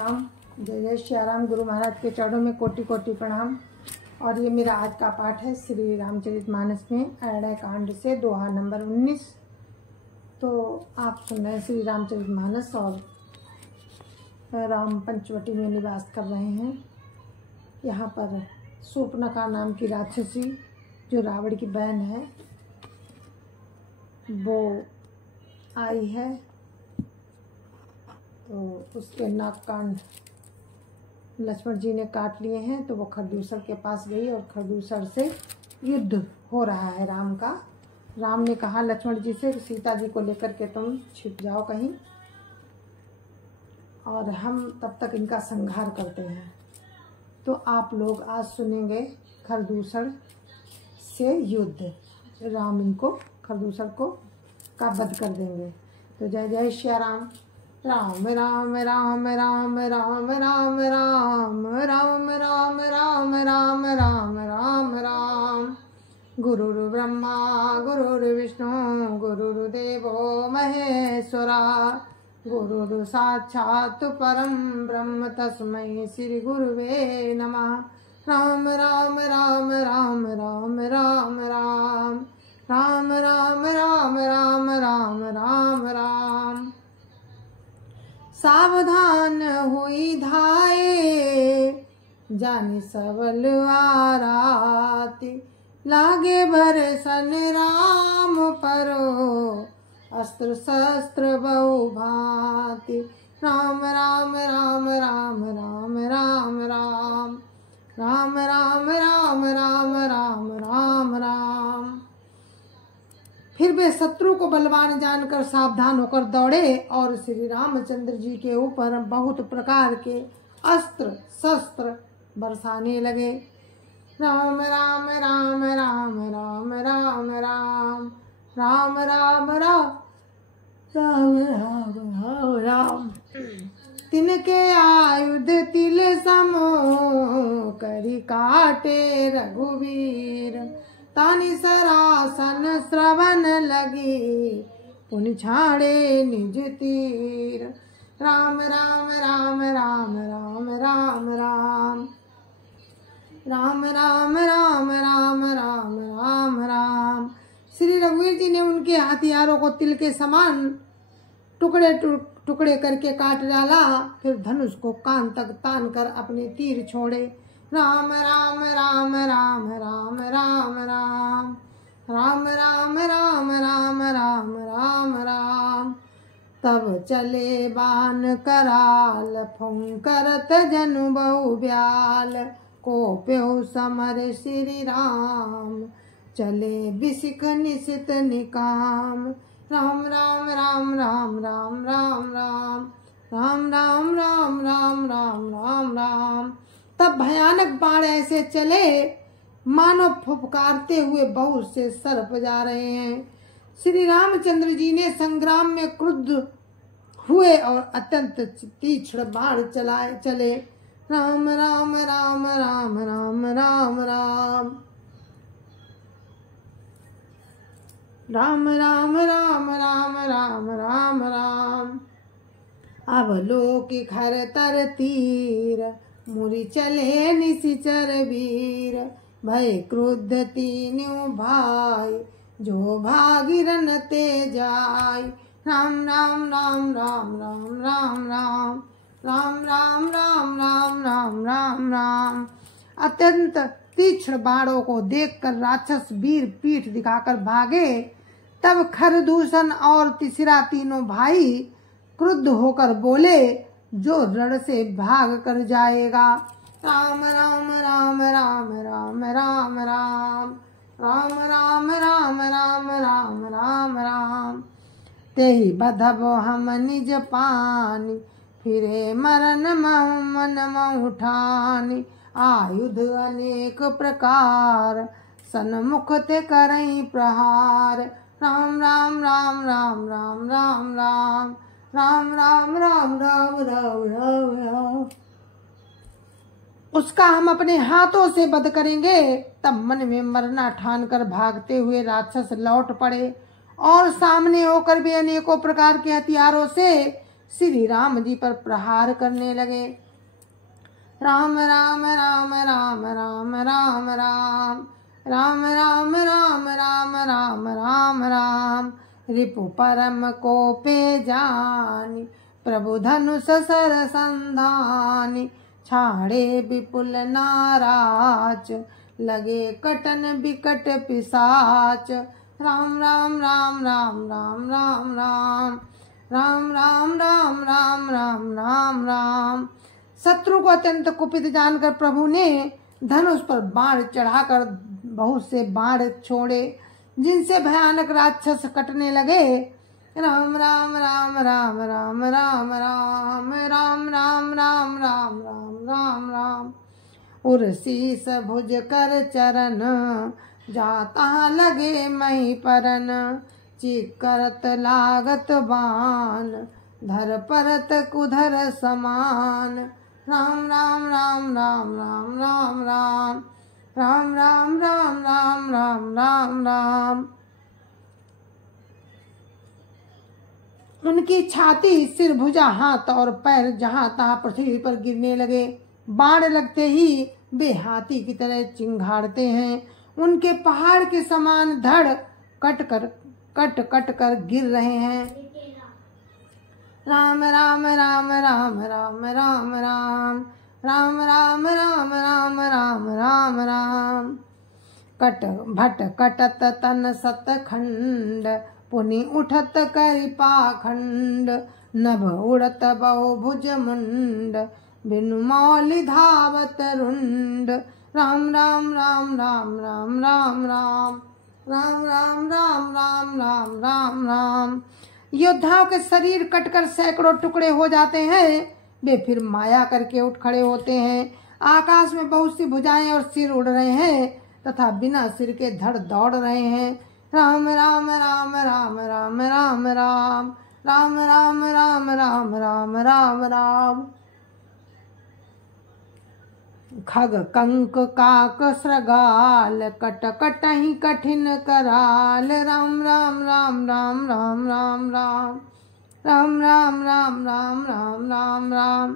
राम। जय जय श्री राम। गुरु महाराज के चरणों में कोटि कोटि प्रणाम। और ये मेरा आज का पाठ है श्री रामचरितमानस में अरण्य कांड से दोहा नंबर 19। तो आप सुन रहे हैं श्री रामचरितमानस और राम पंचवटी में निवास कर रहे हैं। यहाँ पर शूर्पणखा नाम की राक्षसी जो रावण की बहन है वो आई है, तो उसके नाक कान लक्ष्मण जी ने काट लिए हैं। तो वो खरदूसर के पास गई और खरदूसर से युद्ध हो रहा है राम का। राम ने कहा लक्ष्मण जी से सीता जी को लेकर के तुम छिप जाओ कहीं और हम तब तक इनका संहार करते हैं। तो आप लोग आज सुनेंगे खरदूसर से युद्ध। राम इनको खरदूसर को का वध कर देंगे। तो जय जय श्री राम। राम राम राम राम राम राम राम राम राम राम राम राम राम राम। गुरुर् ब्रह्मा गुरुर्विष्णु गुरुर्देवो महेश्वरा गुरुर् साक्षात् परं ब्रह्म तस्मै श्री गुरुवे नमः। राम राम राम राम राम राम राम राम राम राम राम राम राम राम। सावधान हुई धाये जाने सबल आराती लागे भरसन राम परो अस्त्र शस्त्र बहु भांति। राम राम राम राम राम राम राम राम राम राम राम राम राम राम। फिर वे शत्रु को बलवान जानकर सावधान होकर दौड़े और श्री रामचंद्र जी के ऊपर बहुत प्रकार के अस्त्र शस्त्र बरसाने लगे। राम राम राम राम राम राम राम राम राम राम राम राम राम राम। तिनके आयुध तिल समो करी काटे रघुवीर तानि सरासन श्रवण लगी पुनि छाड़े निज तीर। राम राम राम राम राम राम राम राम राम राम राम राम राम राम। श्री रघुवीर जी ने उनके हथियारों को तिल के समान टुकड़े टुकड़े करके काट डाला। फिर धनुष को कान तक तान कर अपने तीर छोड़े। राम राम राम राम राम राम राम राम राम राम राम राम राम राम। तब चले बाण कराल फुंकरत जनु बहु ब्याल को प्यो समर श्री राम चले बिसिक निशित निकाम। राम राम राम राम राम राम राम राम राम राम राम राम राम राम। तब भयानक बाण ऐसे चले मानो फुफकारते हुए बहुत से सर्प जा रहे हैं। श्री रामचंद्र जी ने संग्राम में क्रुद्ध हुए और अत्यंत तीक्ष्ण बाण चले। राम राम राम राम राम राम राम राम राम राम राम राम राम राम। अब लोकी खर तर तीर मुरी चले निशिचर वीर भय क्रुद्ध तीनों भाई जो भागीरन ते जाय। राम राम राम राम राम राम राम राम राम राम राम राम राम राम। अत्यंत तीक्ष्ण बाणों को देखकर राक्षस वीर पीठ दिखाकर भागे। तब खरदूषण और तीसरा तीनों भाई क्रुद्ध होकर बोले जो रण से भाग कर जाएगा। राम राम राम राम राम राम राम राम राम राम राम राम राम राम। तेहि बधब हम निज पानी फिरे मरण महु मन महुठानी आयुध अनेक प्रकार सन्मुख ते करई प्रहार। राम राम राम राम राम राम राम राम राम राम राम राम राम राम। उसका हम अपने हाथों से वध करेंगे। तब मन में मरना ठान कर भागते हुए राक्षस लौट पड़े और सामने होकर भी अनेकों प्रकार के हथियारों से श्री राम जी पर प्रहार करने लगे। राम राम राम राम राम राम राम राम राम राम राम राम राम राम रिपु परम कोपे जानी प्रभु धनुष सर संधानी छाड़े विपुल नाराज लगे कटन विकट पिशाच। राम राम राम राम राम राम राम राम राम राम राम राम राम राम। शत्रु को अत्यंत कुपित जानकर प्रभु ने धनुष पर बाण चढ़ाकर बहुत से बाण छोड़े, जिनसे भयानक राक्षस कटने लगे। राम राम राम राम राम राम राम राम राम राम राम राम राम राम उर्शीस भुज कर चरण जाता लगे मही परन चीख करत लागत बाण धर परत कुधर समान। राम राम राम राम राम राम राम राम राम राम राम राम राम राम। उनकी छाती, सिर, भुजा, हाथ और पैर जहां तहां पृथ्वी पर गिरने लगे। बाण लगते ही वे हाथी की तरह चिंघाड़ते हैं। उनके पहाड़ के समान धड़ कट कट कर गिर रहे हैं। राम राम राम राम राम राम राम राम राम राम राम राम राम राम कट भट कटत तन सतखंड पुनि उठत करि पाखंड नभ उड़त बहुभुज मुंड बिनु मौलि धावत रुंड। राम राम राम राम राम राम राम राम राम राम राम राम राम राम। योद्धाओं के शरीर कटकर सैकड़ों टुकड़े हो जाते हैं। वे फिर माया करके उठ खड़े होते हैं। आकाश में बहुत सी भुजाएं और सिर उड़ रहे हैं तथा बिना सिर के धड़ दौड़ रहे हैं। राम राम राम राम राम राम राम राम राम राम राम राम राम राम। खग कंक काक श्रगाल कट कटहि कठिन कराल। राम राम राम राम राम राम राम राम राम राम राम राम राम राम।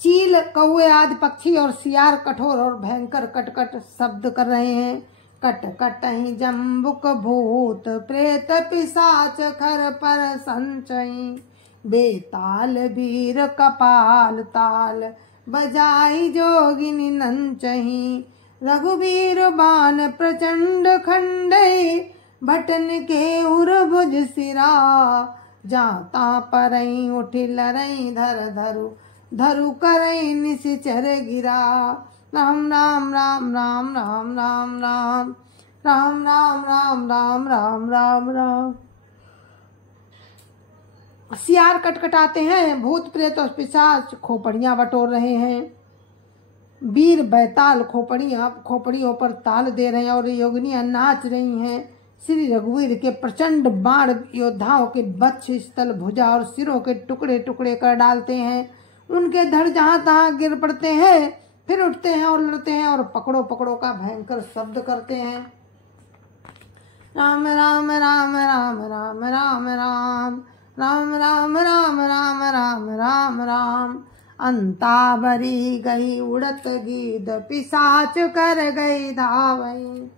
चील, कौवे आदि पक्षी और सियार कठोर और भयंकर कटकट शब्द कर रहे हैं। कट कटहि जम्बुक भूत प्रेत पिशाच खर पर संचयी बेताल वीर कपाल ताल बजाई जोगिनी नंचही। रघुवीर बाण प्रचंड खंडई भटन के उर्भुज सिरा जाता परई उठि लरई धर धरु धरु करई निशिचर गिरा। राम राम राम राम राम राम राम राम राम राम राम राम राम राम। सियार कटकटाते हैं, भूत प्रेत और पिशाच खोपड़ियां बटोर रहे हैं। वीर बैताल खोपड़ियों पर ताल दे रहे हैं और योगिनियां नाच रही हैं। श्री रघुवीर के प्रचंड बाण योद्धाओं के वक्ष, स्थल, भुजा और सिरों के टुकड़े टुकड़े कर डालते हैं। उनके धड़ जहां तहां गिर पड़ते हैं, फिर उठते हैं और लड़ते हैं और पकड़ो पकड़ो का भयंकर शब्द करते हैं। राम राम राम राम राम राम राम राम राम राम राम राम राम राम। अंतावरी गई उड़त गीद पिशाच कर गई धावई।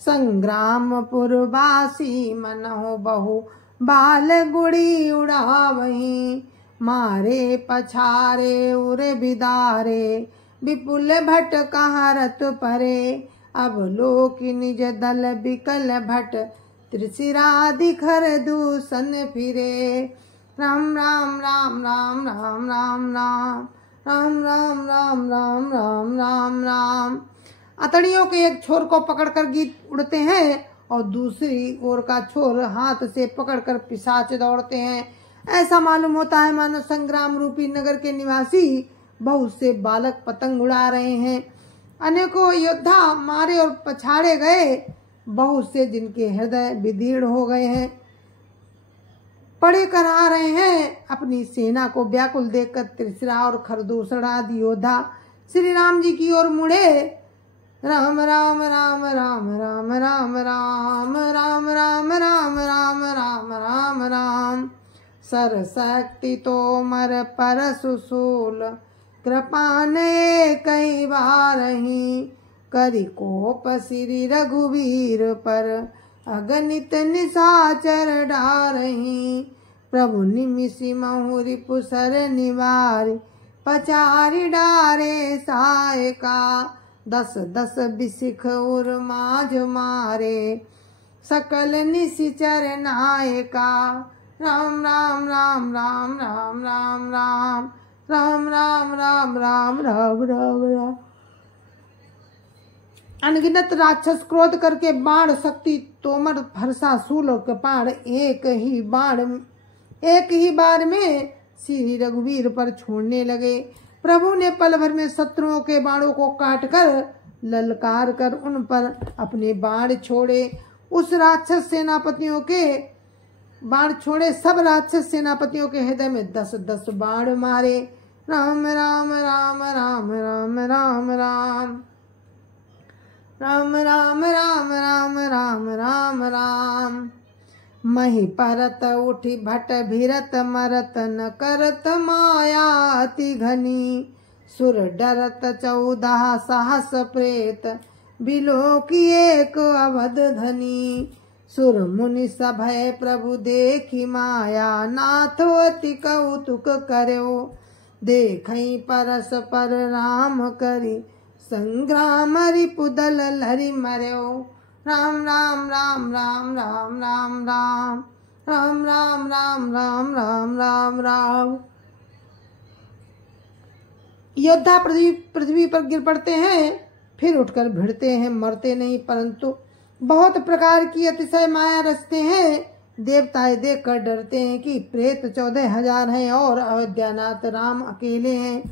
संग्राम पुरवासी मनहु बहु बाल गुड़ी उड़ावही। मारे पछारे उरे बिदारे विपुल भट कहारत परे। अब लोक निज दल बिकल भट त्रिशिराधिखर दूषण फिरे। राम राम राम राम राम राम राम राम राम राम राम राम राम राम। अतड़ियों के एक छोर को पकड़कर गीत उड़ते हैं और दूसरी ओर का छोर हाथ से पकड़कर पिशाच दौड़ते हैं। ऐसा मालूम होता है मानो संग्राम रूपी नगर के निवासी बहुत से बालक पतंग उड़ा रहे हैं। अनेकों योद्धा मारे और पछाड़े गए, बहुत से जिनके हृदय विदीर्ण हो गए हैं पड़े कर आ रहे हैं। अपनी सेना को व्याकुल देखकर त्रिशिरा और खरदूषण आदि योद्धा श्री राम जी की ओर मुड़े। राम राम राम राम राम राम राम राम राम राम राम राम राम राम। सरशक्ति तोमर परशुशूल, कृपा ने कई बार ही, करी कोप श्री रघुवीर पर, अगणित निशाचर डारही। प्रभु निमिषि महुरी पुसर निवारी, पचारी डारे सायका, दस दस बिसिख उर माझ मारे, सकल निशिचर नायका। राम राम राम राम राम राम राम राम राम राम राम राम राम राम। अनगिनत राक्षस क्रोध करके बाण शक्ति तोमर फरसा शूल और कृपाण एक ही बार में श्री रघुवीर पर छोड़ने लगे। प्रभु ने पल भर में शत्रुओं के बाणों को काटकर ललकार कर उन पर अपने बाण छोड़े। उस राक्षस सेनापतियों के बाण छोड़े, सब राक्षस सेनापतियों के हृदय में 10-10 बाण मारे। राम राम राम राम राम राम राम राम राम राम राम राम राम राम। मही परत उठी भट भिरत मरत, न करत माया अति घनी, सुर डरत 14 सहस प्रेत, बिलो की एक अवध धनी। सुर मुनि सभय प्रभु देखी माया, नाथ अति कौतुक कर्यो, देखई परस पर राम करी, संग्राम रिपुदल लहरी मर्यो। राम राम राम राम राम राम राम राम राम राम राम राम राम राम। योद्धा पृथ्वी पर गिर पड़ते हैं, फिर उठकर भिड़ते हैं, मरते नहीं, परंतु बहुत प्रकार की अतिशय माया रचते हैं। देवताएं देखकर डरते हैं कि प्रेत 14,000 हैं और अयोध्यानाथ राम अकेले हैं।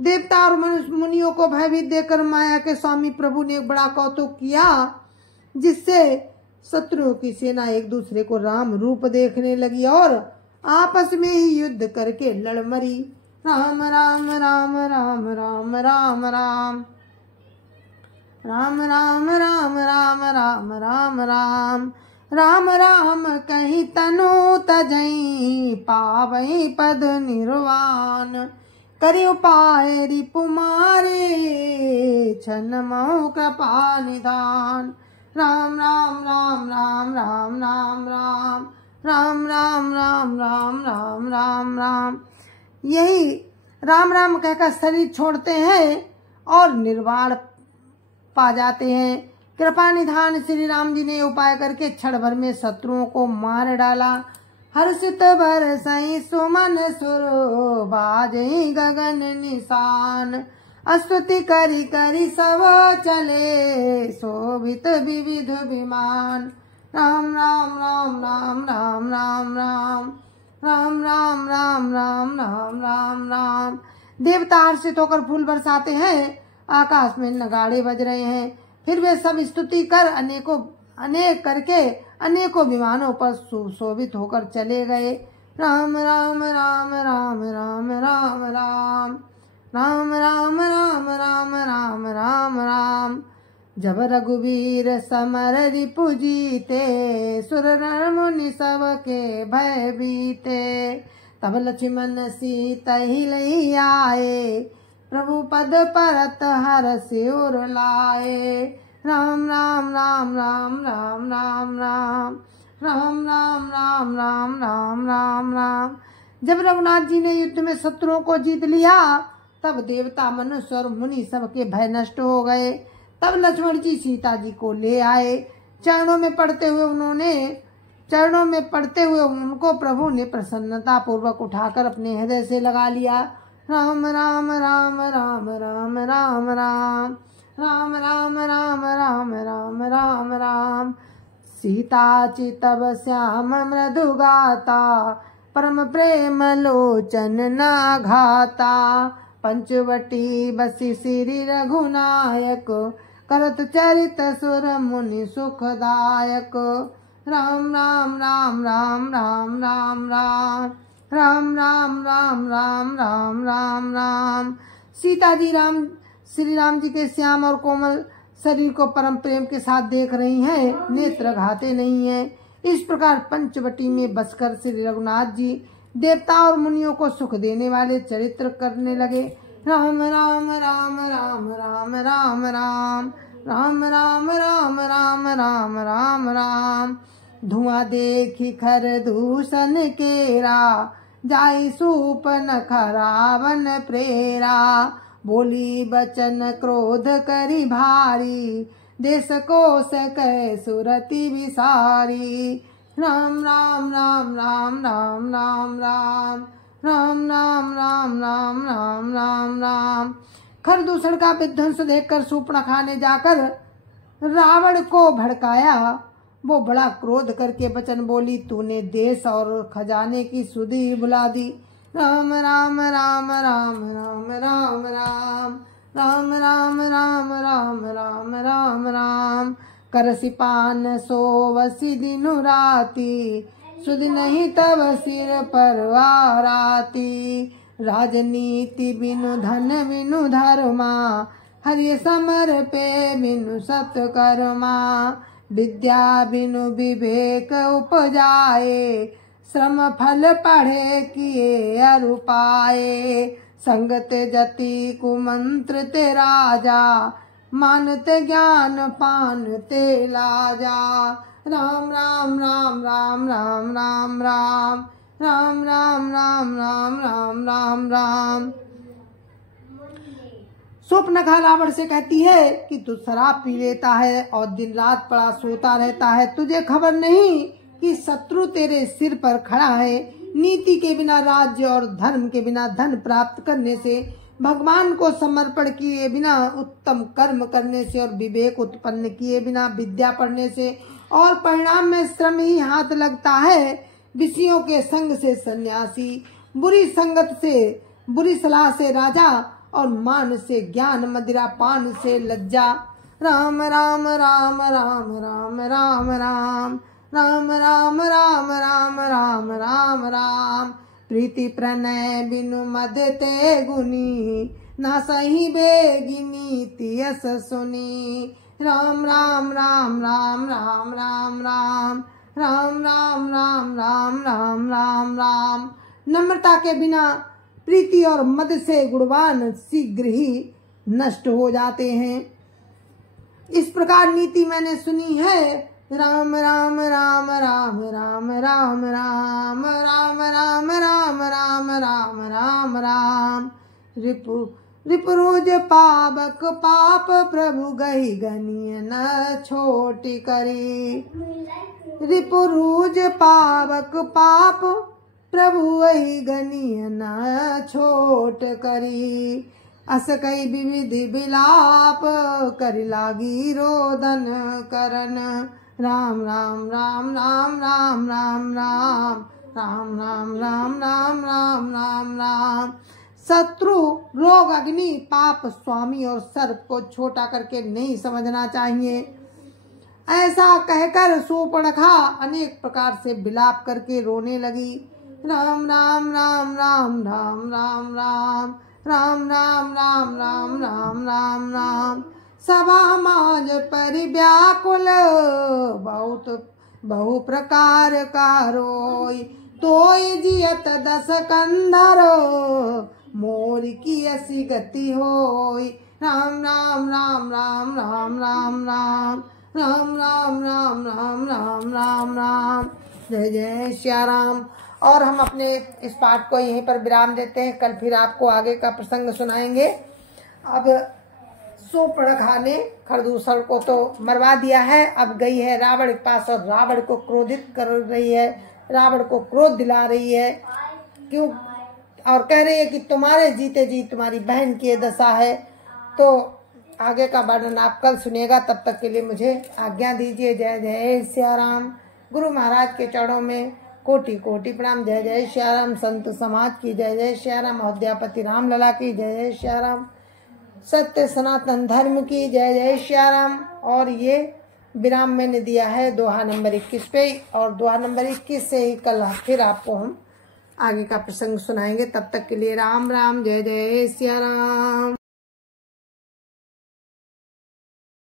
देवता और मुनियों को भयभीत देखकर माया के स्वामी प्रभु ने एक बड़ा कौतुक किया, जिससे शत्रुओं की सेना एक दूसरे को राम रूप देखने लगी और आपस में ही युद्ध करके लड़ मरी। राम राम राम राम राम राम राम राम राम राम राम राम राम राम राम राम कहीं तनु तजई, पावई पद निर्वाण, करि उपाय रिपु मारे, छन मऊ कृपा निधान। राम राम राम राम राम राम राम राम राम राम राम राम राम राम। यही राम राम कहकर शरीर छोड़ते हैं और निर्वाण पा जाते हैं। कृपा निधान श्री राम जी ने उपाय करके क्षण भर में शत्रुओं को मार डाला। हर्षित बरसई सुमन सुरो, बाजई गगन निशान, स्तुति करी करी सब चले, शोभित विविध विमान। राम राम राम राम राम राम राम राम राम राम राम राम राम राम। देवता हर्षित होकर फूल बरसाते हैं, आकाश में नगाड़े बज रहे हैं। फिर वे सब स्तुति कर अनेक करके अनेकों विमानों पर सुशोभित होकर चले गए। राम राम राम राम राम राम राम राम राम राम राम राम राम राम। जब रघुवीर समर रिपु जीते, सुर नर मुनि सब के भय बीते, तब लक्ष्मण सीता ही लई आए, प्रभु पद परत हर सिर लाए। राम राम राम राम राम राम राम राम राम राम राम राम राम राम। जब रघुनाथ जी ने युद्ध में शत्रुओं को जीत लिया, तब देवता मनुष्य और मुनि सबके भय नष्ट हो गए। तब लक्ष्मण जी सीता जी को ले आए। चरणों में पड़ते हुए उनको प्रभु ने प्रसन्नता पूर्वक उठाकर अपने हृदय से लगा लिया। राम राम राम राम राम राम राम राम राम राम राम राम राम राम। सीता चितव श्याम मृदु गाता, परम प्रेम लोचन ना घाता, पंचवटी बसी श्री रघुनायक, करत चरित सुर मुनि सुखदायक। राम राम राम राम राम राम राम राम राम राम राम राम राम राम। सीता जी श्री राम जी के श्याम और कोमल शरीर को परम प्रेम के साथ देख रही हैं, नेत्र घाते नहीं हैं। इस प्रकार पंचवटी में बसकर श्री रघुनाथ जी देवता और मुनियों को सुख देने वाले चरित्र करने लगे। राम राम राम राम राम राम राम राम राम राम राम राम राम राम। धुआं देखी खर दूषण केरा, जाई सूपन खरावन प्रेरा। बोली बचन क्रोध करी भारी, देश कोश कह सुरति विसारी। राम राम राम राम राम राम राम राम राम राम राम राम राम राम। खरदूषण का विध्वंस देखकर सूर्पणखा ने जाकर रावण को भड़काया। वो बड़ा क्रोध करके वचन बोली, तूने देश और खजाने की सुधि बुला दी। राम राम राम राम राम राम राम राम राम राम राम राम राम राम। करसी पान सोवसी दिनु राती, सुध नहीं तब सिर पर आराती। राजनीति बिनु धन बिनु धर्मा, हरि समर पे बिनु सत्कर्मा। विद्या बिनु विवेक उपजाए, श्रम फल पढ़े किए अरु पाए। संगत जति कुमंत्र ते राजा, मानते ज्ञान पान ते लाजा। राम राम राम राम राम राम राम राम राम राम राम राम राम राम। सूर्पणखा रावण से कहती है कि तू शराब पी लेता है और दिन रात पड़ा सोता रहता है। तुझे खबर नहीं कि शत्रु तेरे सिर पर खड़ा है। नीति के बिना राज्य और धर्म के बिना धन प्राप्त करने से, भगवान को समर्पण किए बिना उत्तम कर्म करने से और विवेक उत्पन्न किए बिना विद्या पढ़ने से और परिणाम में श्रम ही हाथ लगता है। विषयों के संग से सन्यासी, बुरी संगत से, बुरी सलाह से राजा और मान से ज्ञान, मदिरा पान से लज्जा। राम राम राम राम राम राम राम राम राम राम राम राम राम राम। प्रीति प्रणय बिनु मद ते गुनी, ना सही बेगी नीति यस सुनी। राम राम राम राम राम राम राम राम राम राम राम राम राम राम। नम्रता के बिना, प्रीति और मद से गुणवान शीघ्र ही नष्ट हो जाते हैं। इस प्रकार नीति मैंने सुनी है। राम राम राम राम राम राम राम राम राम राम राम राम राम राम। रिपुरुज पावक पाप, प्रभु गही गनिय न छोटी करी। रिपुरुज पावक पाप, प्रभु वही गनिय न छोट करी। अस कई विविधि विलाप, करी लागी रोदन करन। राम राम राम राम राम राम राम राम राम राम राम राम राम राम। शत्रु, रोग, अग्नि, पाप, स्वामी और सर्प को छोटा करके नहीं समझना चाहिए। ऐसा कहकर सूर्पणखा अनेक प्रकार से विलाप करके रोने लगी। राम राम राम राम राम राम राम राम राम राम राम राम राम राम। सभा माज परि व्याकुल, बहुत बहु प्रकार का रोई। तोय जियत दस कंधर, मोर की ऐसी गति होई। राम राम राम राम राम राम राम राम राम राम राम राम राम राम। जय जय श्या राम। और हम अपने इस पाठ को यहीं पर विराम देते हैं। कल फिर आपको आगे का प्रसंग सुनाएंगे। अब सूर्पणखा ने खरदूषण को तो मरवा दिया है, अब गई है रावण के पास और रावण को क्रोधित कर रही है, रावण को क्रोध दिला रही है। क्यों? और कह रही है कि तुम्हारे जीते जी तुम्हारी बहन की दशा है। तो आगे का वर्णन आप कल सुनिएगा। तब तक के लिए मुझे आज्ञा दीजिए। जय जय श्या राम। गुरु महाराज के चरणों में कोटि कोटि प्रणाम। जय जय श्या राम। संत समाज की जय जय श्या राम। अयोध्यापति राम लला की जय जय श्या राम। सत्य सनातन धर्म की जय जय श्या राम। और ये विराम मैंने दिया है दोहा नंबर 21 पे, और दोहा नंबर 21 से ही कल फिर आपको हम आगे का प्रसंग सुनाएंगे। तब तक के लिए राम राम। जय जय श्या राम।